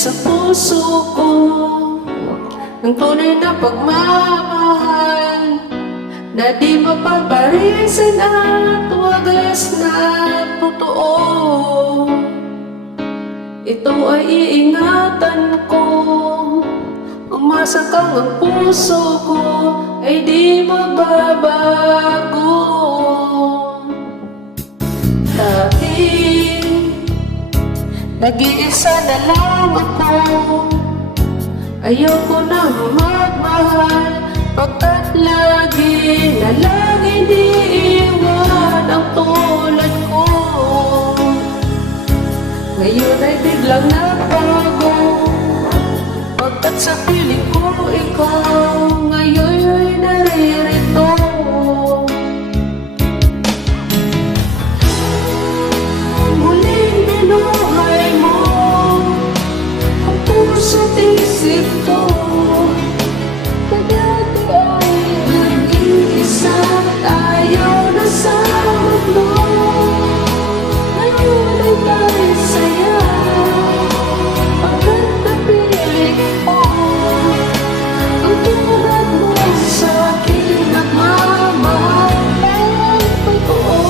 sa puso ko ng tunay na pagmamahal na di mapaparisan at wagas na totoo. Ito ay iingatan ko, umasa kang ang puso ko ay di mababago. Dahil nag-iisa na lang ako, ayoko na magmahal, pagkat lagi na lang iniiwan ang tulad ko. Ngayon ay biglang nagbago, pagkat sa piling ko ikaw ngayon ay naririto. Muling binuhay mo ang puso't isip ko, na dati ay nag-iisa at ayaw na sa mundo. Ngayon ay tayo saya, pagkat napiling ko ang tulad mo sa aking nagmamahal ng totoo.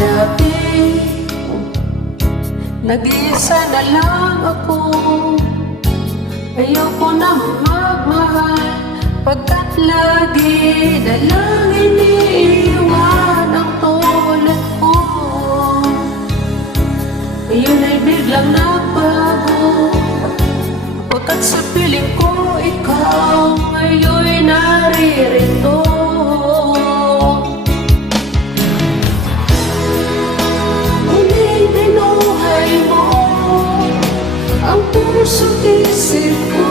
Dati nag-iisa na lang ako, ayoko na magmahal, pagkat lagi na lang iniiwan ang tulad ko. Ngayon ay biglang nagbago, pagkat sa piling ko ikaw ngayon ay naririto. Muling binuhay mo ang puso't isip ko,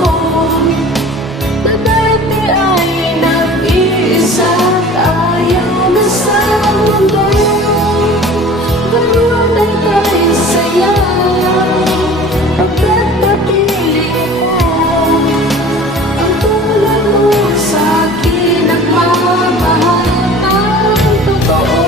na dati ay nag-iisa at ayaw na sa mundo. Ngayon ay tayo saya, pagkat napiling mo ang tulad mo sa akin, nagmamahal ng totoo.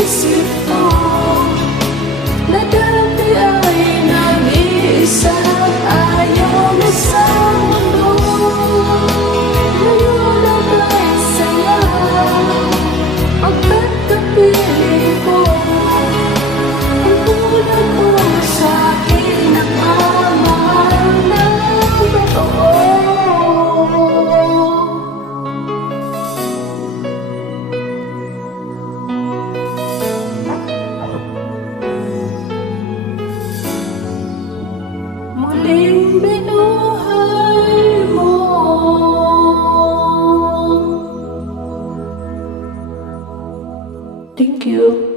Isip ko na dati ay nag-iisa at ayaw na sa mundo. Ngayon ang tayo saya, pagkat napiling ko ang tulad mo sa akin, nagmamahal ng totoo. Muling binuhay mo. Thank you.